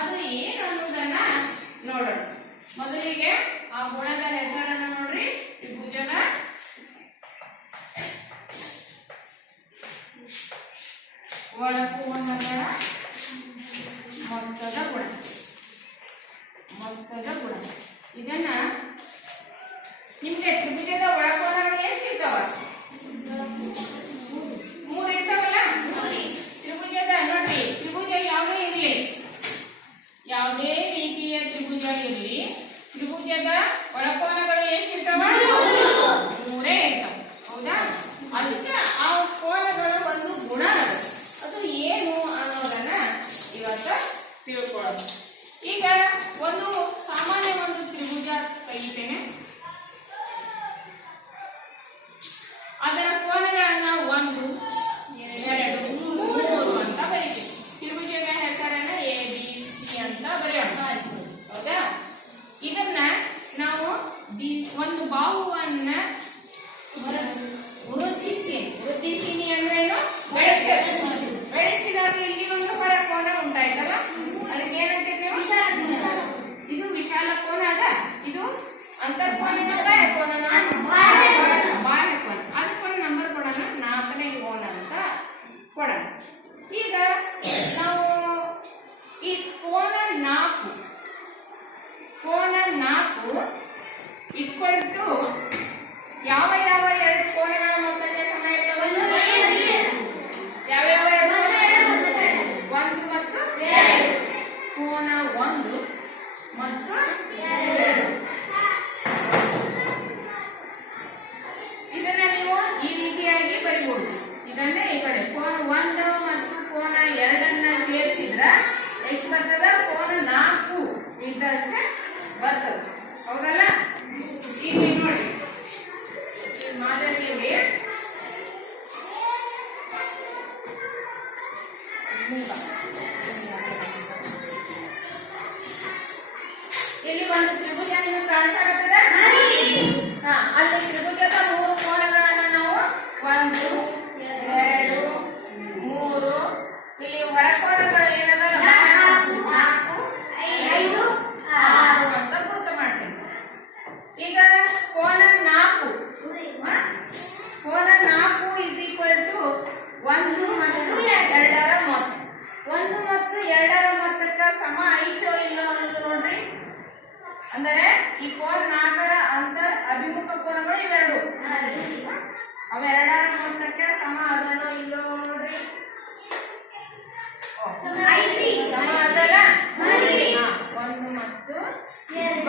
ಅದು ಏನು ಅನ್ನೋದನ್ನ ನೋಡೋಣ. ಮೊದಲಿಗೆ ಆ ಗುಣದ ಹೆಸರನ್ನು ನೋಡ್ರಿ. ವಿಭುಜನ ಒಳಕು ಒಂದರ ಮೊತ್ತದ ಗುಣ. ಮೊತ್ತದ ಗುಣ. ಇದನ್ನ ನಿಮ್ಗೆ ತ್ರಿಭುಜದ ಒಳಕೋನಗಳು ಎಷ್ಟು ಸಿಗ್ತಾವ me.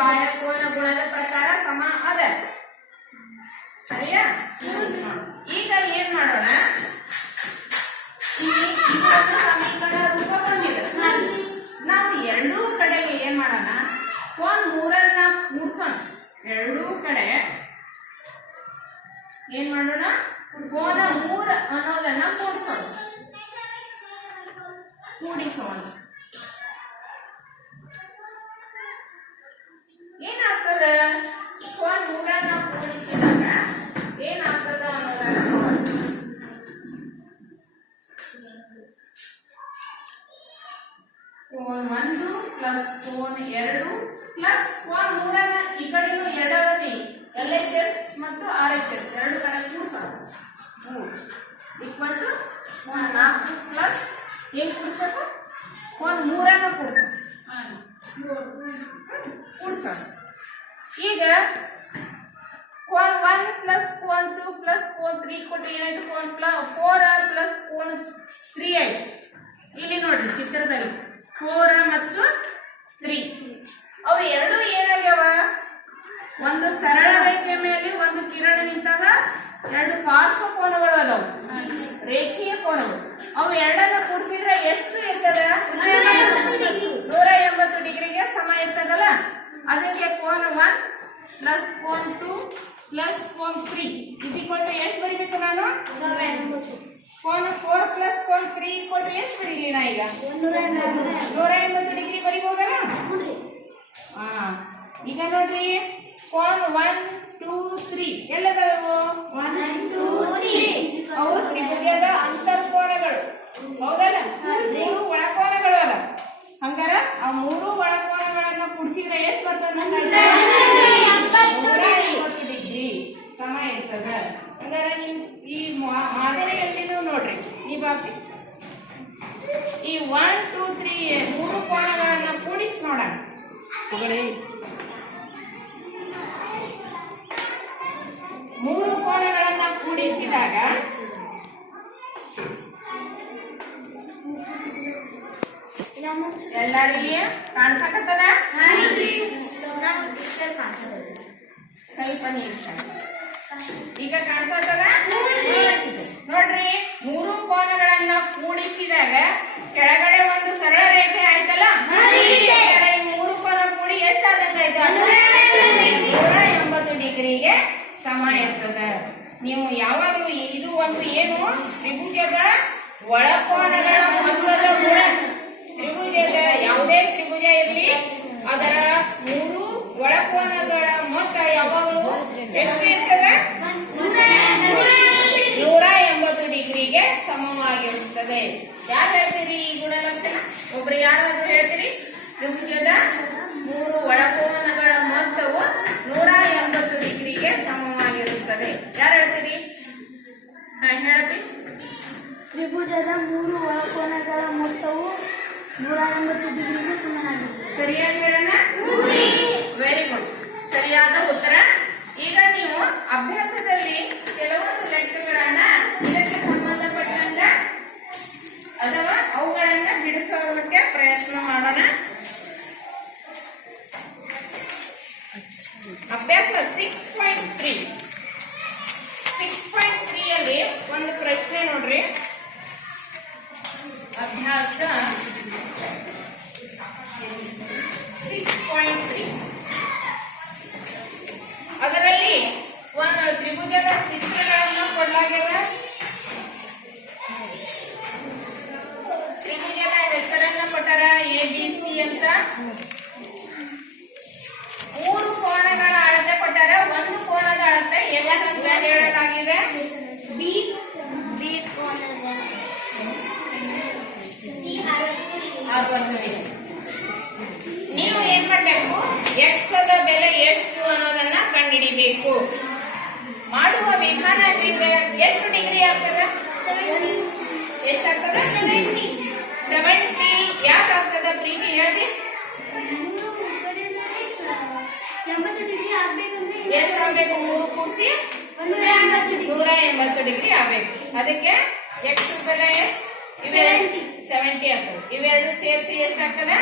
ಬಾಲಕೋನ ಗುಣದ ಪ್ರಕಾರ ಸಮ ಅದ ಸರಿಯಾ? ಈಗ ಏನ್ ಮಾಡೋಣ? ಸಮೀಕರಣ ರೂಪ ಬಂದಿದೆ. ನಾವು ಎರಡೂ ಕಡೆಗೆ ಏನ್ ಮಾಡೋಣ? ಕೋನ್ ಮೂರನ್ನ ಕೂಡ್ಸೋಣ ಎರಡೂ ಕಡೆ ಏನ್ ಮಾಡೋಣ? ಕೋನ ಮೂರ ಅನ್ನೋದನ್ನ ಎರಡು ಪಾರ್ಶ್ವ ಕೋನಗಳು ಅದಾವು. ರೇಖೀಯ ಕೋನಗಳು. ಅವು ಎರಡನ್ನ ಕೂಡಿಸಿದ್ರೆ ಎಷ್ಟು ಇರ್ತದ? ನೂರ ಎಂಬತ್ತು ಡಿಗ್ರಿಗೆ ಸಮ ಇರ್ತದಲ್ಲ? ಅದಕ್ಕೆ ಕೋನ ಒನ್ ಪ್ಲಸ್ ಕೋನ್ ಟೂ ಪ್ಲಸ್ ಕೋನ್ ತ್ರೀ ಇದಿಕೊಂಡು ಎಷ್ಟು ಬರಿಬೇಕು ನಾನು? ಕೋನ ಫೋರ್ ಪ್ಲಸ್ ಕೋನ್ ತ್ರೀ ಇಕ್ವಲ್ ಎಷ್ಟು ಬರೀಲಿ ನಾ ಈಗ? ನೂರ ಎಂಬತ್ತು ಡಿಗ್ರಿ ಬರಿಬಹುದಲ್ಲ? ಹಾ. ಈಗ ನೋಡ್ರಿ. ಕೋನ್ ಒನ್ ಟೂ ತ್ರೀ ಎಲ್ಲದವು ಒನ್ ಟೂ ತ್ರೀ ಅವು ತ್ರಿಭುಜದ ಅಂತರ್ಕೋನಗಳು. ಹೌದಲ್ಲ? ಮೂರು ಒಳಕೋನಗಳು ಅಲ್ಲ ಹಂಗಾರ ಆ ಮೂರು ಒಳಕೋನಗಳನ್ನ ಕೂಡಿಸಿದ್ರೆ ಎಷ್ಟು ಬರ್ತದೆ ಡಿಗ್ರಿ. ಸಮ ಇರ್ತದ. ಹಂಗಾರ ನೀವು ಈ ಮಾ- ನೀವು ನೋಡ್ರಿ. ಈ ಬಾಪಿ ಈ ಒನ್ ಟೂ ತ್ರೀ ಮೂರು ಕೋಣಗಳನ್ನ ಕೂಡಿಸಿ ನೋಡೋಣ ಮೂರು ಕೋನಗಳನ್ನ ಕೂಡಿಸಿದಾಗ ಎಲ್ಲರಿಗೆ ಕಾಣಿಸಕತ್ತದ? ಸ್ವಲ್ಪ ನೀರು. ಈಗ ಕಾಣಿಸತ್ತದ ನೋಡ್ರಿ ಮೂರು ಕೋನಗಳನ್ನ ಕೂಡಿಸಿದಾಗ ಕೆಳಗಡೆ ಒಂದು ಸರಳ ರೇಖೆ ಆಯ್ತಲ್ಲ? ಮೂರು ಕೋನ ಕೂಡಿ ಎಷ್ಟಾದಂತ ನೂರ ಎಂಬತ್ತು ಡಿಗ್ರಿಗೆ ಸಮ ಇರ್ತದ. ನೀವು ಯಾವಾಗಲೂ ಇದು ಒಂದು ಏನು ತ್ರಿಭುಜದ ಒಳಕೋನಗಳ ಮೊತ್ತದ ಗುಣ. ತ್ರಿಭುಜದ ಯಾವುದೇ ತ್ರಿಭುಜ ಇರಲಿ ಅದರ ಮೂರು ಒಳಕೋನಗಳ ಮೊತ್ತ ಯಾವಾಗಲೂ ಎಷ್ಟು ಇರ್ತದೆ ನೂರ ಎಂಬತ್ತು ಡಿಗ್ರಿಗೆ ಸಮವಾಗಿರುತ್ತದೆ ಯಾರು ಹೇಳ್ತೀರಿ ಈ ಗುಣಲಕ್ಷಣ ಒಬ್ರು ಯಾರಾದ್ರೂ ಹೇಳ್ತೀರಿ ತ್ರಿಭುಜದ ಮೂರು ಒಳಕೋನಗಳ ಮೊತ್ತವು ನೂರ ಎಂಬತ್ತು ಡಿಗ್ರಿಗೆ ಸಮವಾಗಿರುತ್ತದೆ ಯಾರು ಹೇಳ್ತೀರಿ ಹಾ ಹೇಳಪ್ಪಿ ತ್ರಿಭುಜದ ಮೂರು ಒಳಕೋನಗಳ ಮೊತ್ತವು ನೂರ ಎಂಬತ್ತು ಡಿಗ್ರಿಗೆ ಸಮನಾಗಿದೆ ಸರಿಯಾಗಿ ಹೇಳೋಣ ವೆರಿ ಗುಡ್ ಸರಿಯಾದ ಉತ್ತರ. ಈಗ ನೀವು ಅಭ್ಯಾಸದಲ್ಲಿ ಕೆಲವೊಂದು ಲೆಕ್ಕಗಳನ್ನ ಇದಕ್ಕೆ ಸಂಬಂಧಪಟ್ಟಂಗ ಅಥವಾ ಅವುಗಳನ್ನ ಬಿಡಿಸೋದಕ್ಕೆ ಪ್ರಯತ್ನ ಮಾಡೋಣ. ಅಭ್ಯಾಸ ಸಿಕ್ಸ್ ಕೂಡಿಸಿ ನೂರ ಎಂಬತ್ತು ಡಿಗ್ರಿ ಆಗಬೇಕು. ಅದಕ್ಕೆ ಎಕ್ಸ್ ಬೆಲೆ ಸೆವೆಂಟಿ ಆಗ್ತದೆ ಇವೆರಡು ಸೇರಿಸಿ ಎಷ್ಟಾಗ್ತದೆ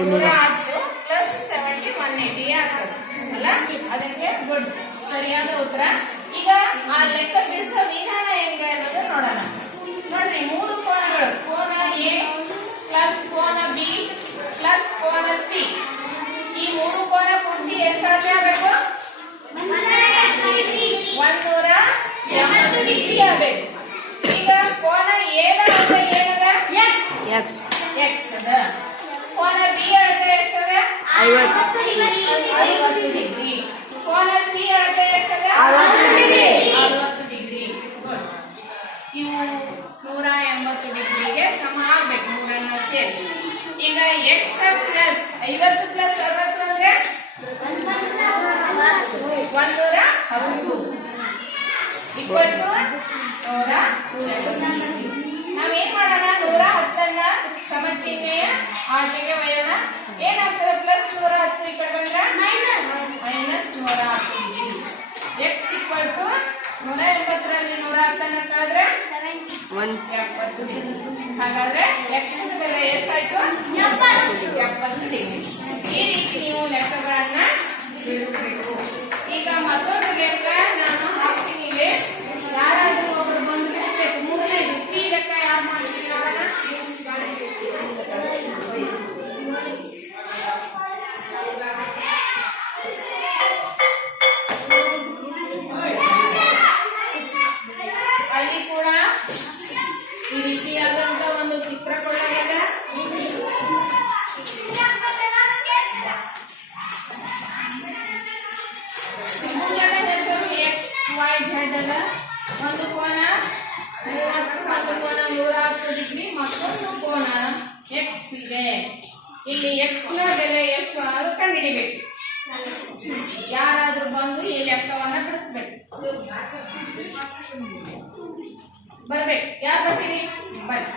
ನೂರ ಹತ್ತು. ಪ್ಲಸ್ ಸೆವೆಂಟಿ ಒನ್ ಏಯ್ಟಿ ಆಗ್ತದೆ. ಅಲ್ಲ? ಅದಕ್ಕೆ ಗುಡ್. ಸರಿಯಾದ ಉತ್ತರ ಈಗ ಆ ಲೆಕ್ಕ ಬಿಡಿಸೋ ವಿಧಾನ ಹೆಂಗ ಅನ್ನೋದು ನೋಡೋಣ ನೋಡ್ರಿ ಮೂರು ಕೋನಗಳು ಕೋನ ಎ ಪ್ಲಸ್ ಕೋನ ಬಿ ಪ್ಲಸ್ ಕೋನ ಸಿ ಈ ಮೂರು ಕೋನ ಕೂಡಿಸಿ ಎಷ್ಟು ಅಳತೆ ಆಗಬೇಕು ಒಂದೂರ ಆಗಬೇಕು ಈಗ ಕೋನ ಎದ ಅಂತ ಏನದ ಎಕ್ಸ್ ಎಕ್ಸ್ ಅದ ಕೋನ ಬಿ ಅಳತೆ ಎಷ್ಟದ ಐವತ್ತು ಐವತ್ತು ಡಿಗ್ರಿ ಕೋನ ಸಿ ಅಳತೆ ಎಷ್ಟದ ಅರವತ್ತು ಡಿಗ್ರಿ. ಅರವತ್ತು ಡಿಗ್ರಿ ಗುಡ್ ಇವು ನೂರ ಎಂಬತ್ತು ಡಿಗ್ರಿಗೆ ಸಮ ಆಗ್ಬೇಕು ಮೂರನ್ನ ಸೇರಿಸಿ ಈಗ ಎಕ್ಸ್ ಪ್ಲಸ್ ಐವತ್ತು ಪ್ಲಸ್ ಅರವತ್ತು ಅಂದ್ರೆ ಒಂದೂರ ನೂರ ನಾವೇನ್ ಮಾಡೋಣ ನೂರ ಹತ್ತನ್ನ ಸಮಚಿಹ್ನೆಯ ಆಚೆಗೆ ಒಯ್ಯೋಣ ಏನಾಗ್ತದೆ ಪ್ಲಸ್ ನೂರ ಹತ್ತು ಈ ಕಡೆ ಬಂದ್ರೆ ಮೈನಸ್ ನೂರ ಹತ್ತು ಎಕ್ಸ್ ಈಕ್ವಲ್ ಟು ನೂರ ಎಂಬತ್ತರಲ್ಲಿ ನೂರ ಹತ್ತನ್ನ ಕಳೆದ್ರೆ ಹಾಗಾದ್ರೆ ಎಕ್ಸ್ ಬೆಲೆ ಎಷ್ಟಾಯ್ತು ಎಪ್ಪತ್ತು ಡಿಗ್ರಿ ಈ ರೀತಿ ನೀವು ಲೆಕ್ಕಗಳನ್ನ ಈಗ ಲೆಕ್ಕ ನಾನು es ವೈ ಒಂದು ಕೋನ ಮೂವತ್ತು ಒಂದು ಕೋನ ನೂರ ಹತ್ತು ಡಿಗ್ರಿ ಮತ್ತೊಂದು ಕೋನ ಎಕ್ಸ್ ಇದೆ. ಇಲ್ಲಿ ಎಕ್ಸ್ನ ಬೆಲೆ ಎಷ್ಟು ಅದು ಕಂಡುಹಿಡಿಬೇಕು. ಯಾರಾದರೂ ಬಂದು ಈ ಲೆಕ್ಕವನ್ನ ಬಿಡಿಸ್ಬೇಕು ಬರ್ಬೇಕು. ಯಾರು ಬರ್ತೀರಿ? ಬರ್ರಿ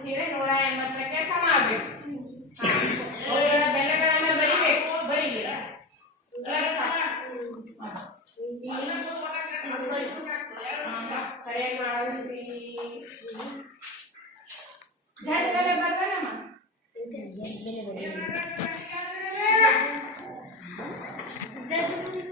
ಮೂರನ್ನ ಕೂಡಿಸಿದ್ರೆ ನೂರ